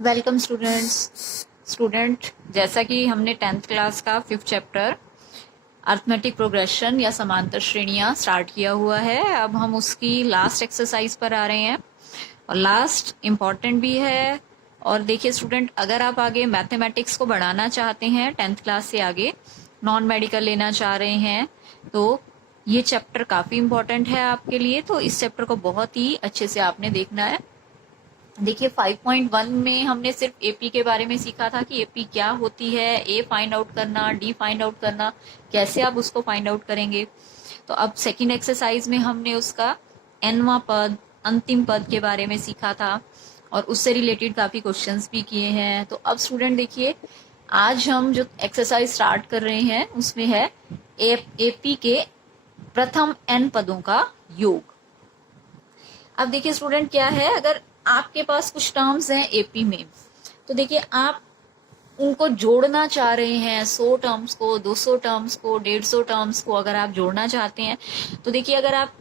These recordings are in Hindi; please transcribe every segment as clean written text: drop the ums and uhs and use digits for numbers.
वेलकम स्टूडेंट जैसा कि हमने 10th क्लास का 5th चैप्टर अर्थमेटिक प्रोग्रेशन या समांतर श्रेणियां स्टार्ट किया हुआ है। अब हम उसकी लास्ट एक्सरसाइज पर आ रहे हैं और लास्ट इम्पॉर्टेंट भी है। और देखिए स्टूडेंट, अगर आप आगे मैथमेटिक्स को बढ़ाना चाहते हैं, 10th क्लास से आगे नॉन मेडिकल लेना चाह रहे हैं, तो ये चैप्टर काफी इम्पोर्टेंट है आपके लिए। तो इस चैप्टर को बहुत ही अच्छे से आपने देखना है। देखिए 5.1 में हमने सिर्फ एपी के बारे में सीखा था कि एपी क्या होती है, ए फाइंड आउट करना, डी फाइंड आउट करना, कैसे आप उसको फाइंड आउट करेंगे। तो अब सेकंड एक्सरसाइज में हमने उसका एनवा पद, अंतिम पद के बारे में सीखा था और उससे रिलेटेड काफी क्वेश्चंस भी किए हैं। तो अब स्टूडेंट देखिए, आज हम जो एक्सरसाइज स्टार्ट कर रहे हैं उसमें है एपी के प्रथम एन पदों का योग। अब देखिए स्टूडेंट क्या है, अगर आपके पास कुछ टर्म्स हैं एपी में, तो देखिए आप उनको जोड़ना चाह रहे हैं, 100 टर्म्स को, 200 टर्म्स को, 150 टर्म्स को अगर आप जोड़ना चाहते हैं, तो देखिए अगर आप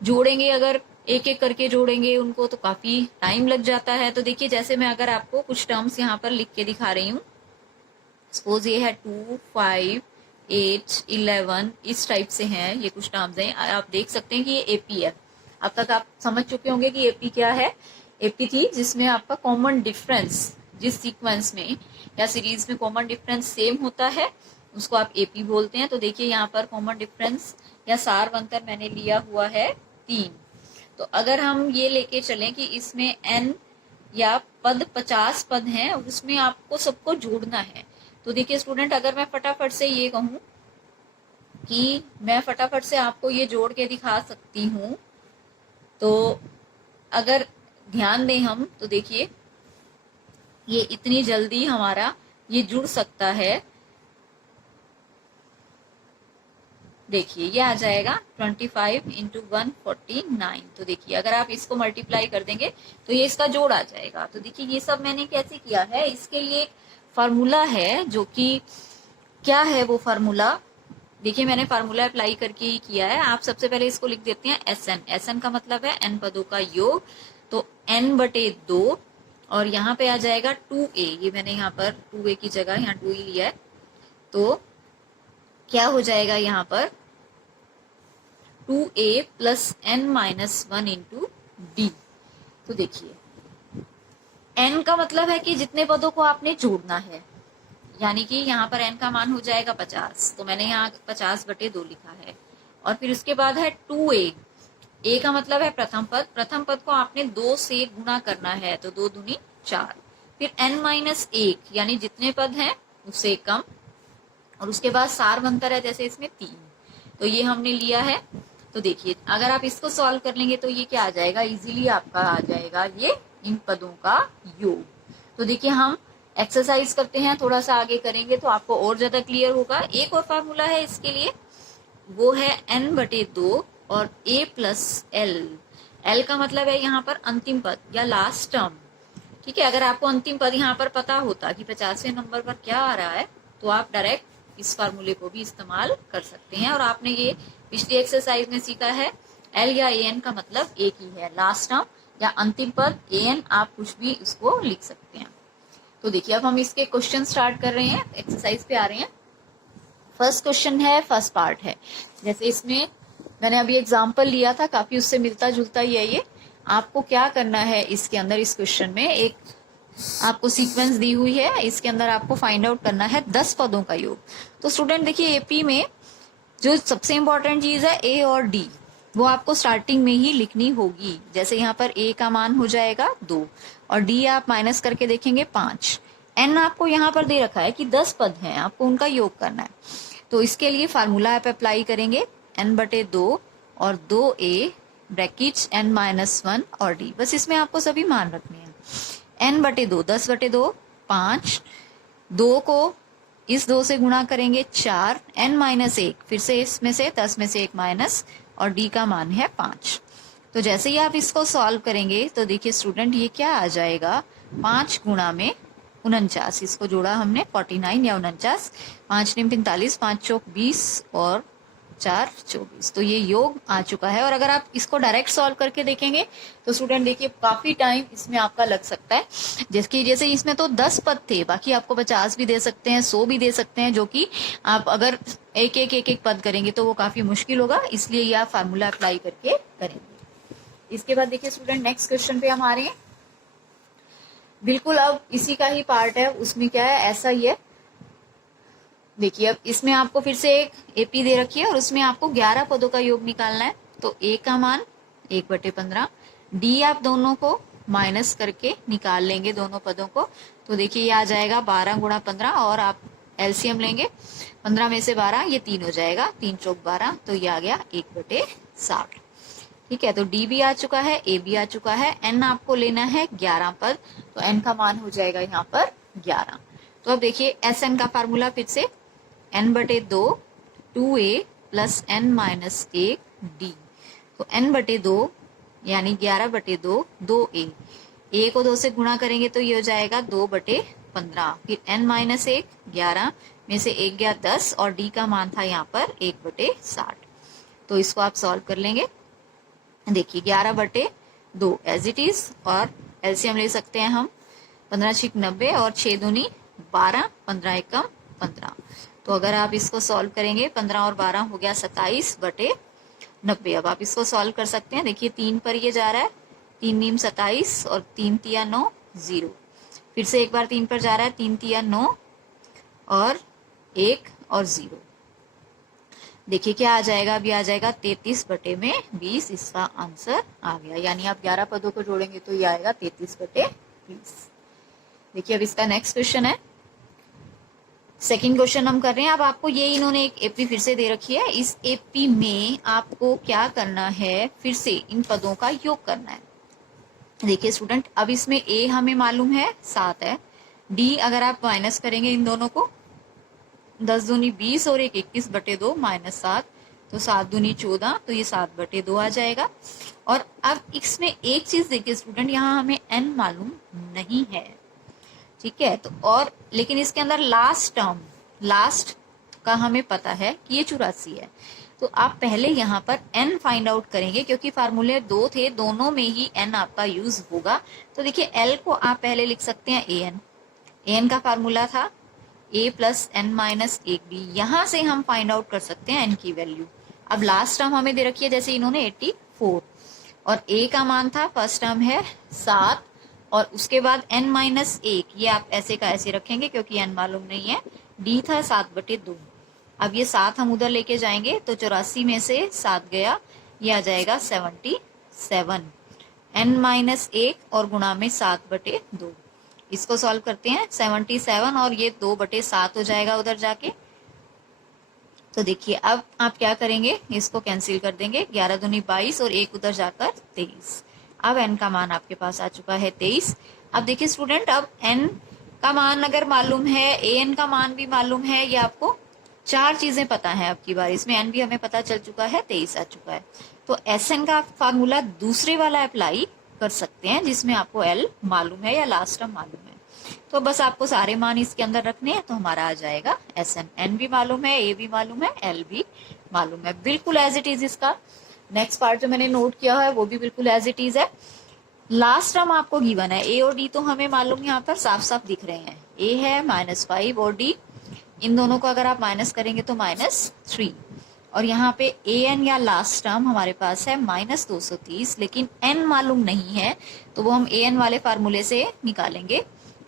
जोड़ेंगे, अगर एक एक करके जोड़ेंगे उनको, तो काफी टाइम लग जाता है। तो देखिए जैसे मैं अगर आपको कुछ टर्म्स यहाँ पर लिख के दिखा रही हूँ, सपोज ये है 2, 5, 8, 11, इस टाइप से हैं, ये कुछ टर्म्स हैं। आप देख सकते हैं कि ये एपी है। अब तक आप समझ चुके होंगे कि एपी क्या है। एपी थी जिसमें आपका कॉमन डिफरेंस, जिस सीक्वेंस में या सीरीज में कॉमन डिफरेंस सेम होता है, उसको आप एपी बोलते हैं। तो देखिए यहाँ पर कॉमन डिफरेंस या सार अंतर मैंने लिया हुआ है 3। तो अगर हम ये लेके चलें कि इसमें एन या पद 50 पद हैं, उसमें आपको सबको जोड़ना है। तो देखिए स्टूडेंट, अगर मैं फटाफट से ये कहूं कि मैं फटाफट से आपको ये जोड़ के दिखा सकती हूं, तो अगर ध्यान दें हम, तो देखिए ये इतनी जल्दी हमारा ये जुड़ सकता है। देखिए ये आ जाएगा 25 इंटू 149। तो देखिए अगर आप इसको मल्टीप्लाई कर देंगे तो ये इसका जोड़ आ जाएगा। तो देखिए ये सब मैंने कैसे किया है, इसके लिए फार्मूला है, जो कि क्या है वो फार्मूला। देखिए मैंने फार्मूला अप्लाई करके ही किया है। आप सबसे पहले इसको लिख देते हैं एसएन। एसएन का मतलब है एन पदों का योग। तो n/2 और यहाँ पे आ जाएगा 2a। ये मैंने यहाँ पर 2a की जगह यहाँ 2 ही लिया है। तो क्या हो जाएगा यहाँ पर 2a plus n-1 into D. तो देखिए n का मतलब है कि जितने पदों को आपने जोड़ना है, यानी कि यहाँ पर n का मान हो जाएगा 50। तो मैंने यहाँ 50/2 लिखा है। और फिर उसके बाद है 2a। ए का मतलब है प्रथम पद। प्रथम पद को आपने 2 से गुणा करना है, तो 2 दूनी 4। फिर n-1 यानी जितने पद हैं उससे कम, और उसके बाद सार अंतर है जैसे इसमें 3। तो ये हमने लिया है। तो देखिए अगर आप इसको सॉल्व कर लेंगे तो ये क्या आ जाएगा, इजीली आपका आ जाएगा ये इन पदों का योग। तो देखिए हम एक्सरसाइज करते हैं, थोड़ा सा आगे करेंगे तो आपको और ज्यादा क्लियर होगा। एक और फार्मूला है इसके लिए, वो है n/2 और a प्लस एल। एल का मतलब है यहाँ पर अंतिम पद या लास्ट टर्म। ठीक है, अगर आपको अंतिम पद यहाँ पर पता होता कि 50वें नंबर पर क्या आ रहा है, तो आप डायरेक्ट इस फार्मूले को भी इस्तेमाल कर सकते हैं। और आपने ये पिछली एक्सरसाइज में सीखा है, एल या ए एन का मतलब एक ही है, लास्ट टर्म या अंतिम पद। ए एन आप कुछ भी उसको लिख सकते हैं। तो देखिए अब हम इसके क्वेश्चन स्टार्ट कर रहे हैं, एक्सरसाइज पे आ रहे हैं। फर्स्ट क्वेश्चन है, फर्स्ट पार्ट है। जैसे इसमें मैंने अभी एग्जाम्पल लिया था, काफी उससे मिलता जुलता ही है ये। आपको क्या करना है इसके अंदर, इस क्वेश्चन में एक आपको सीक्वेंस दी हुई है, इसके अंदर आपको फाइंड आउट करना है 10 पदों का योग। तो स्टूडेंट देखिए एपी में जो सबसे इंपॉर्टेंट चीज है ए और डी, वो आपको स्टार्टिंग में ही लिखनी होगी। जैसे यहाँ पर ए का मान हो जाएगा 2 और डी आप माइनस करके देखेंगे 5। एन आपको यहाँ पर दे रखा है कि 10 पद हैं, आपको उनका योग करना है। तो इसके लिए फार्मूला आप अप्लाई करेंगे, n/2 और 2a ब्रैकेट्स n-1 और d। बस इसमें आपको सभी मान रखने हैं। n/2 10/2 5, 2 को इस 2 से गुणा करेंगे 4, n-1 फिर से इसमें से 10 में से 1 माइनस, और d का मान है 5। तो जैसे ही आप इसको सॉल्व करेंगे तो देखिए स्टूडेंट ये क्या आ जाएगा, 5 गुणा में 49, इसको जोड़ा हमने 49 या 49, 5 × 45, 5 × 20 और 4 24, तो ये योग आ चुका है। और अगर आप इसको डायरेक्ट सॉल्व करके देखेंगे तो स्टूडेंट देखिए काफी टाइम इसमें आपका लग सकता है। जैसे इसमें तो 10 पद थे, बाकी आपको 50 भी दे सकते हैं, 100 भी दे सकते हैं, जो कि आप अगर एक पद करेंगे तो वो काफी मुश्किल होगा, इसलिए ये आप फार्मूला अप्लाई करके करेंगे। इसके बाद देखिए स्टूडेंट नेक्स्ट क्वेश्चन पे हम आ रहे हैं। बिल्कुल अब इसी का ही पार्ट है, उसमें क्या है ऐसा ही है। देखिए अब इसमें आपको फिर से एक एपी दे रखी है और उसमें आपको 11 पदों का योग निकालना है। तो ए का मान 1/15, डी आप दोनों को माइनस करके निकाल लेंगे दोनों पदों को। तो देखिए ये आ जाएगा 12 गुणा 15, और आप एलसीएम लेंगे 15 में से 12, ये 3 हो जाएगा, 3 चौक 12, तो ये आ गया 1/60। ठीक है, तो डी भी आ चुका है, ए भी आ चुका है। एन आपको लेना है 11 पद, तो एन का मान हो जाएगा यहाँ पर 11। तो अब देखिए एस एन का फार्मूला फिर से n/2 2a plus n minus 1 d। तो n/2 यानी 11/2 2a, a को 2 से गुणा करेंगे तो ये हो जाएगा 2/15, फिर n माइनस 1 11 में से 1 गया 10, और d का मान था यहाँ पर 1/60। तो इसको आप सॉल्व कर लेंगे। देखिए 11/2 एज इट इज, और एलसीएम ले सकते हैं हम 15 6 90 और 6 दूनी 12, 15 एकम 15। तो अगर आप इसको सॉल्व करेंगे 15 और 12 हो गया 27/90। अब आप इसको सॉल्व कर सकते हैं। देखिए 3 पर ये जा रहा है, 3 नीम 27 और 3 तिया 9 0। फिर से एक बार 3 पर जा रहा है, 3 तिया 9 और 1 और 0। देखिए क्या आ जाएगा, अभी आ जाएगा 33/20, इसका आंसर आ गया। यानी आप 11 पदों को जोड़ेंगे तो ये आएगा 33/20। देखिए अब इसका नेक्स्ट क्वेश्चन है, सेकंड क्वेश्चन हम कर रहे हैं। अब आपको ये इन्होंने एक एपी फिर से दे रखी है, इस एपी में आपको क्या करना है, फिर से इन पदों का योग करना है। देखिए स्टूडेंट अब इसमें ए हमें मालूम है 7 है, डी अगर आप माइनस करेंगे इन दोनों को 10 दूनी 20 और 1 21/2 माइनस 7, तो 7 दूनी 14, तो ये 7/2 आ जाएगा। और अब इसमें एक चीज देखिए स्टूडेंट, यहाँ हमें n मालूम नहीं है, ठीक है। तो और लेकिन इसके अंदर लास्ट का हमें पता है कि ये 84 है। तो आप पहले यहाँ पर n फाइंड आउट करेंगे, क्योंकि फार्मूले 2 थे, दोनों में ही n आपका यूज होगा। तो देखिए l को आप पहले लिख सकते हैं an का फार्मूला था a plus n minus 1b। यहाँ से हम फाइंड आउट कर सकते हैं n की वैल्यू। अब लास्ट टर्म हमें दे रखी है जैसे इन्होंने 84, और a का मान था, फर्स्ट टर्म है 7, और उसके बाद n माइनस 1, ये आप ऐसे का ऐसे रखेंगे क्योंकि n मालूम नहीं है। d था 7/2, अब ये 7 हम उधर लेके जाएंगे तो 84 में से 7 गया, ये आ जाएगा 77, n माइनस 1 और गुणा में 7/2। इसको सॉल्व करते हैं, 77 और ये 2/7 हो जाएगा उधर जाके। तो देखिए अब आप क्या करेंगे, इसको कैंसिल कर देंगे, 11 दूनी 22 और 1 उधर जाकर 23। अब n का मान आपके पास आ चुका है 23। अब देखिए स्टूडेंट अब n का मान अगर मालूम है, an का मान भी मालूम है, ये आपको 4 चीजें पता है। अब की बार इसमें n भी हमें पता चल चुका है, 23 आ चुका है। तो Sn का फार्मूला दूसरे वाला अप्लाई कर सकते हैं जिसमें आपको L मालूम है या लास्ट टर्म मालूम है। तो बस आपको सारे मान इसके अंदर रखने हैं, तो हमारा आ जाएगा Sn। n भी मालूम है, a भी मालूम है, L भी मालूम है, बिल्कुल एज इट इज। इसका नेक्स्ट पार्ट जो मैंने नोट किया है वो भी बिल्कुल एज इट इज है। लास्ट टर्म आपको गिवन है, a और d तो हमें मालूम यहाँ पर साफ साफ दिख रहे हैं, a है -5 और d, इन दोनों को अगर आप माइनस करेंगे तो -3, और यहाँ पे an या लास्ट टर्म हमारे पास है -230, लेकिन n मालूम नहीं है तो वो हम an वाले फार्मूले से निकालेंगे।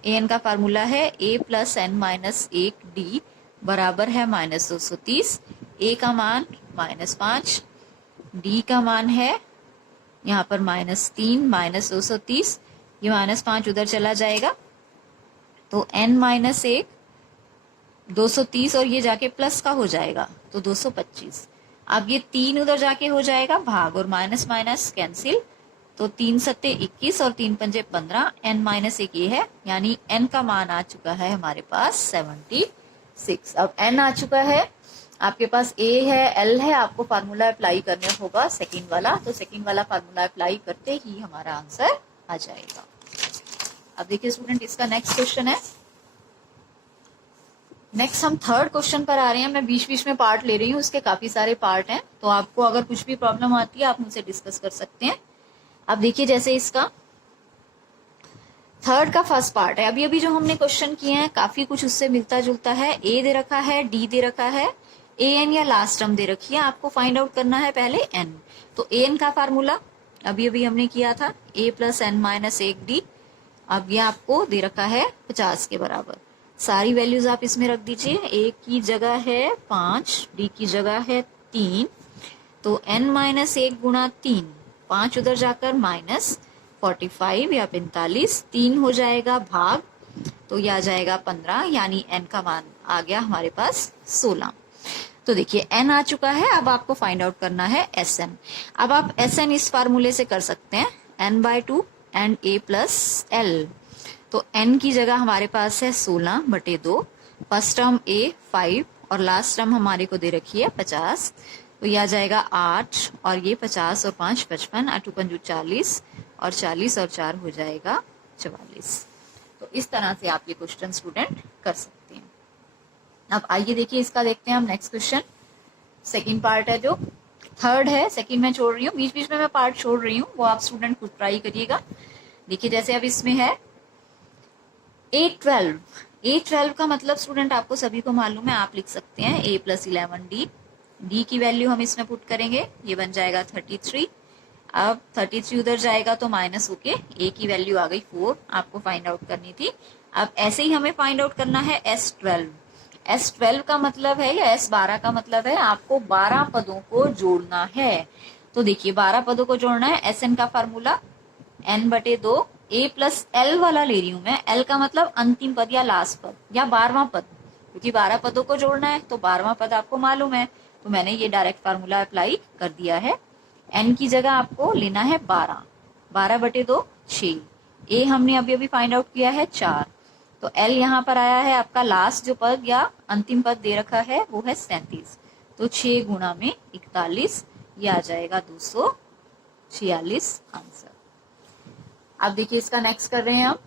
an का फार्मूला है a plus n minus 1d बराबर है -230, a का मान -5, d का मान है यहाँ पर -3 -230, ये -5 उधर चला जाएगा, तो n माइनस 1 230 और ये जाके प्लस का हो जाएगा तो 225। अब ये 3 उधर जाके हो जाएगा भाग, और माइनस माइनस कैंसिल, तो 3 सत्ते 21 और 3 पंजे 15, n माइनस 1 ये है, यानी n का मान आ चुका है हमारे पास 76। अब n आ चुका है, आपके पास a है, l है, आपको फार्मूला अप्लाई करना होगा सेकंड वाला। तो सेकंड वाला फार्मूला अप्लाई करते ही हमारा आंसर आ जाएगा। अब देखिए स्टूडेंट इसका नेक्स्ट क्वेश्चन है, नेक्स्ट हम थर्ड क्वेश्चन पर आ रहे हैं। मैं बीच बीच में पार्ट ले रही हूँ, उसके काफी सारे पार्ट हैं, तो आपको अगर कुछ भी प्रॉब्लम आती है आप मुझसे डिस्कस कर सकते हैं। अब देखिए, जैसे इसका थर्ड का फर्स्ट पार्ट है। अभी अभी जो हमने क्वेश्चन किए हैं काफी कुछ उससे मिलता जुलता है। ए दे रखा है, डी दे रखा है, ए एन या लास्ट टर्म दे रखी है। आपको फाइंड आउट करना है पहले एन। तो ए एन का फार्मूला अभी अभी हमने किया था, ए प्लस एन माइनस एक डी। अब ये आपको दे रखा है 50 के बराबर। सारी वैल्यूज आप इसमें रख दीजिए। ए की जगह है 5, डी की जगह है 3, तो n माइनस एक गुणा 3, 5 उधर जाकर माइनस 45 या 45, 3 हो जाएगा भाग, तो ये आ जाएगा 15, यानी n का मान आ गया हमारे पास 16। तो देखिए n आ चुका है। अब आपको फाइंड आउट करना है Sn। अब आप Sn इस फार्मूले से कर सकते हैं, n/2 and a plus l। तो n की जगह हमारे पास है 16/2, फर्स्ट टर्म a 5 और लास्ट टर्म हमारे को दे रखी है 50, तो यह आ जाएगा 8 और ये 50 और 5 55, 8 पंजू 40 और 40 और 4 हो जाएगा 44। तो इस तरह से आप ये क्वेश्चन स्टूडेंट कर सकते हैं। अब आइए देखिए इसका देखते हैं हम नेक्स्ट क्वेश्चन। सेकंड पार्ट है, जो थर्ड है, सेकंड मैं छोड़ रही हूँ, बीच बीच में मैं पार्ट छोड़ रही हूँ, वो आप स्टूडेंट खुद ट्राई करिएगा। देखिए जैसे अब इसमें है A12। A12 का मतलब स्टूडेंट आपको सभी को मालूम है, आप लिख सकते हैं a प्लस 11 डी। डी की वैल्यू हम इसमें पुट करेंगे, ये बन जाएगा 33। अब 33 उधर जाएगा तो माइनस होके a की वैल्यू आ गई 4, आपको फाइंड आउट करनी थी। अब ऐसे ही हमें फाइंड आउट करना है S12। S12 का मतलब है, या S12 का मतलब है आपको 12 पदों को जोड़ना है। तो देखिए 12 पदों को जोड़ना है। Sn का formula n/2, a plus l वाला ले रही हूं मैं। l का मतलब अंतिम पद या लास्ट पद या 12वां पद, क्योंकि 12 पदों को जोड़ना है तो 12वां पद आपको मालूम है, तो मैंने ये डायरेक्ट फार्मूला अप्लाई कर दिया है। n की जगह आपको लेना है 12, 12/2 6, a हमने अभी अभी फाइंड आउट किया है 4, तो l यहाँ पर आया है आपका लास्ट जो पद या अंतिम पद दे रखा है वो है 37, तो 6 गुणा में 41, ये आ जाएगा 246 आंसर। अब देखिए इसका नेक्स्ट कर रहे हैं हम।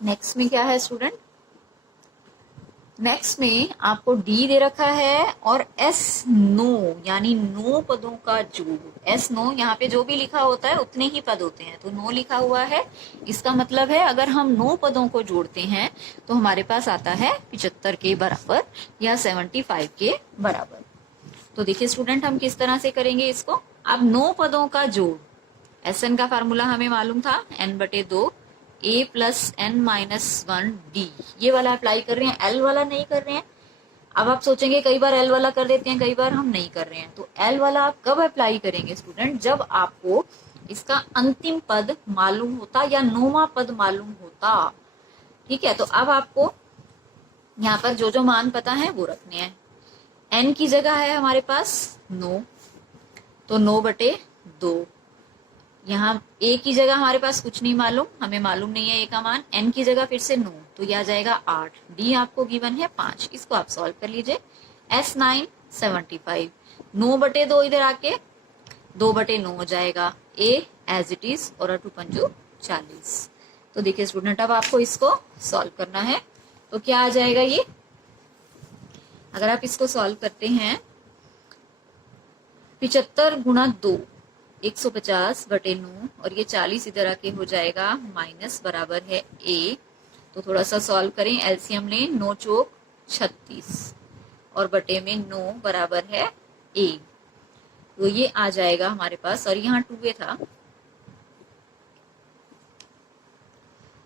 नेक्स्ट में क्या है स्टूडेंट, नेक्स्ट में आपको डी दे रखा है और S 9 यानी 9 पदों का जोड़। S 9 यहाँ पे जो भी लिखा होता है उतने ही पद होते हैं, तो 9 लिखा हुआ है, इसका मतलब है अगर हम 9 पदों को जोड़ते हैं तो हमारे पास आता है 75 के बराबर या 75 के बराबर। तो देखिए स्टूडेंट हम किस तरह से करेंगे इसको। अब 9 पदों का जोड़, Sn का फार्मूला हमें मालूम था n/2 a plus n minus 1 d, ये वाला अप्लाई कर रहे हैं, l वाला नहीं कर रहे हैं। अब आप सोचेंगे कई बार l वाला कर देते हैं, कई बार हम नहीं कर रहे हैं, तो l वाला आप कब अप्लाई करेंगे स्टूडेंट, जब आपको इसका अंतिम पद मालूम होता या 9वां पद मालूम होता। ठीक है, तो अब आपको यहाँ पर जो जो मान पता है वो रखने हैं। n की जगह है हमारे पास 9, तो 9/2। यहाँ a की जगह हमारे पास कुछ नहीं मालूम, हमें मालूम नहीं है a का मान। n की जगह फिर से 9, तो यह आ जाएगा 8। d आपको गिवन है 5, इसको आप सॉल्व कर लीजिए। S9 75, 9/2 इधर आके 2/9 हो जाएगा, a एज इट इज और 2 पंजू 40। तो देखिए स्टूडेंट अब आपको इसको सॉल्व करना है, तो क्या आ जाएगा ये, अगर आप इसको सॉल्व करते हैं 75 गुणा 2 150/9 और ये 40 इधर आके हो जाएगा माइनस बराबर है a। तो थोड़ा सा सॉल्व करें, एलसीएम लें, 9 चौक 36 और बटे में 9 बराबर है a, तो ये आ जाएगा हमारे पास, और यहाँ 2a था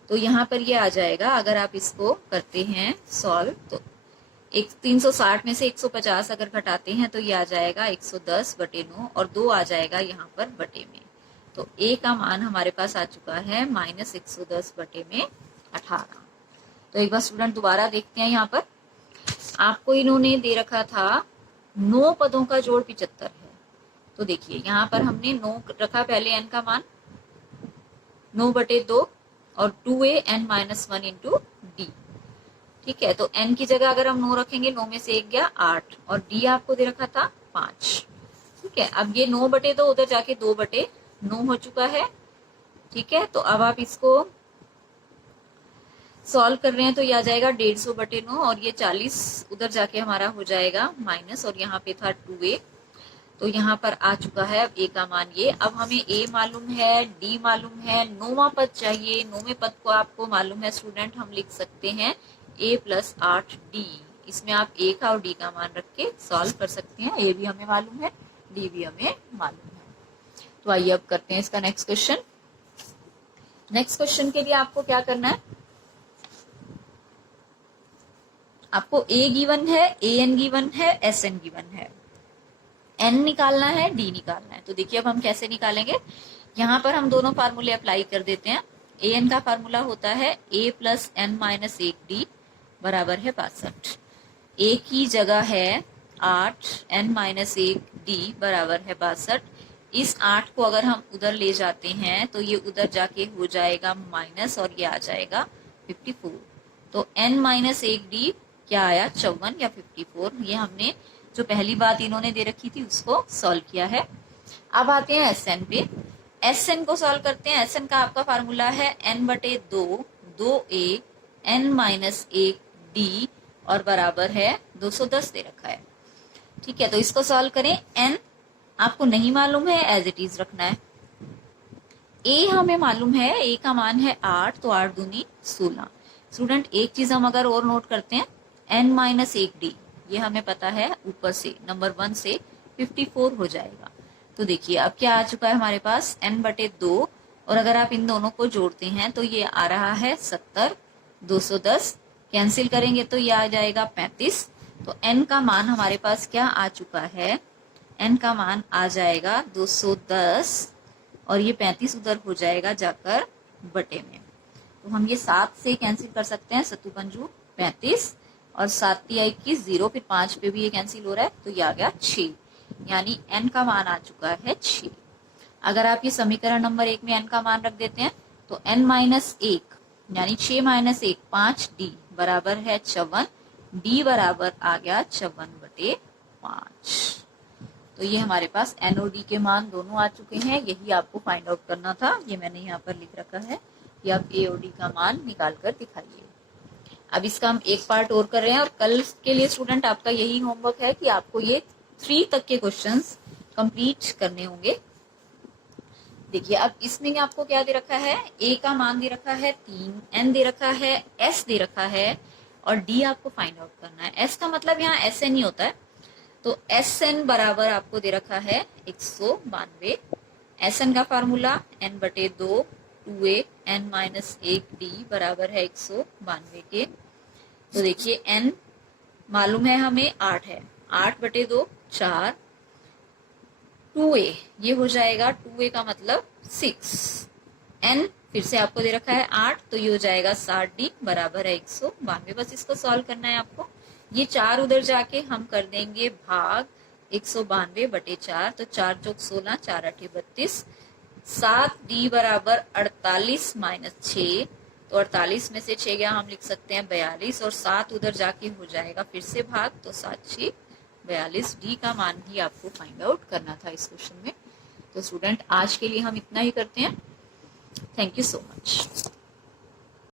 तो यहाँ पर ये आ जाएगा। अगर आप इसको करते हैं सॉल्व तो 360 में से 150 अगर घटाते हैं तो ये आ जाएगा 110/9 और 2 आ जाएगा यहाँ पर बटे में, तो a का मान हमारे पास आ चुका है -110/18। तो एक बार स्टूडेंट दोबारा देखते हैं, यहाँ पर आपको इन्होंने दे रखा था 9 पदों का जोड़ 75 है, तो देखिए यहाँ पर हमने 9 रखा, पहले n का मान 9/2 और 2a n minus 1 into D. ठीक है, तो n की जगह अगर हम 9 रखेंगे, 9 में से 1 गया 8 और d आपको दे रखा था 5। ठीक है, अब ये 9/2 उधर जाके 2/9 हो चुका है। ठीक है, तो अब आप इसको सॉल्व कर रहे हैं तो ये आ जाएगा 150/9 और ये 40 उधर जाके हमारा हो जाएगा माइनस, और यहाँ पे था 2a, तो यहाँ पर आ चुका है अब a का मान ये। अब हमें a मालूम है, d मालूम है, 9वां पद चाहिए। 9वें पद को आपको मालूम है स्टूडेंट, हम लिख सकते हैं a + 8d। इसमें आप a का और d का मान रख के सॉल्व कर सकते हैं। a भी हमें मालूम है, d भी हमें मालूम है। तो आइए अब करते हैं इसका नेक्स्ट क्वेश्चन। नेक्स्ट क्वेश्चन के लिए आपको क्या करना है, आपको a गिवन है, an गिवन है, sn गिवन है, n निकालना है, d निकालना है। तो देखिए अब हम कैसे निकालेंगे। यहाँ पर हम दोनों फार्मूले अप्लाई कर देते हैं। an का फार्मूला होता है a + n - 1d बराबर है 62। a की जगह है 8, n - 1d बराबर है 62। इस 8 को अगर हम उधर ले जाते हैं तो ये उधर जाके हो जाएगा माइनस, और ये आ जाएगा 54। तो n - 1d क्या आया, 54 या 54। ये हमने जो पहली बात इन्होंने दे रखी थी उसको सॉल्व किया है। अब आते हैं एसएन पे। एसएन को सॉल्व करते हैं। एसएन का आपका फार्मूला है n/2 2a n - 1d और बराबर है 210 दे रखा है। ठीक है, तो इसको सॉल्व करें। n आपको नहीं मालूम है, एज इट इज रखना है। a हमें मालूम है, a का मान है 8, तो 8 दूनी 16। स्टूडेंट एक चीज हम अगर और नोट करते हैं, n - 1d ये हमें पता है ऊपर से नंबर 1 से 54 हो जाएगा। तो देखिए अब क्या आ चुका है हमारे पास, n/2, और अगर आप इन दोनों को जोड़ते हैं तो ये आ रहा है 70, 210 कैंसिल करेंगे तो ये आ जाएगा 35। तो n का मान हमारे पास क्या आ चुका है, n का मान आ जाएगा 210, और ये 35 उधर हो जाएगा जाकर बटे में। तो हम ये 7 से कैंसिल कर सकते हैं, 7 पंजू 35 और 7 या 21 0, फिर 5 पे भी ये कैंसिल हो रहा है, तो ये आ गया 6, यानी n का मान आ चुका है 6। अगर आप ये समीकरण नंबर 1 में n का मान रख देते हैं तो n - 1 यानी 6 - 1 5d बराबर है 54, d बराबर आ गया 54/5। तो ये हमारे पास n और d के मान दोनों आ चुके हैं। यही आपको फाइंड आउट करना था, ये मैंने यहाँ पर लिख रखा है कि आप a और d का मान निकाल कर दिखाइए। अब इसका हम एक पार्ट और कर रहे हैं, और कल के लिए स्टूडेंट आपका यही होमवर्क है कि आपको ये 3 तक के क्वेश्चंस कंप्लीट करने होंगे। देखिए अब इसमें आपको क्या दे रखा है, a का मान दे रखा है 3, n दे रखा है, s दे रखा है, और d आपको फाइंड आउट करना है। s का मतलब यहाँ SN ही होता है, तो SN बराबर आपको दे रखा है 192। SN का formula n/2 2a n - 1d बराबर है 192 के। तो देखिए n मालूम है हमें 8 है, 8/2 4, 2a ये हो जाएगा, 2a का मतलब 6, n फिर से आपको दे रखा है 8, तो ये हो जाएगा 60d बराबर है 192। बस इसको सॉल्व करना है आपको। ये 4 उधर जाके हम कर देंगे भाग 192/4, तो 4 + 16 4 × 8 = 32, 7d बराबर 48 - 6, तो 48 में से 6 गया, हम लिख सकते हैं 42, और 7 उधर जाके हो जाएगा फिर से भाग, तो 7 × 6 42। डी का मान भी आपको फाइंड आउट करना था इस क्वेश्चन में। तो स्टूडेंट आज के लिए हम इतना ही करते हैं। Thank you so much.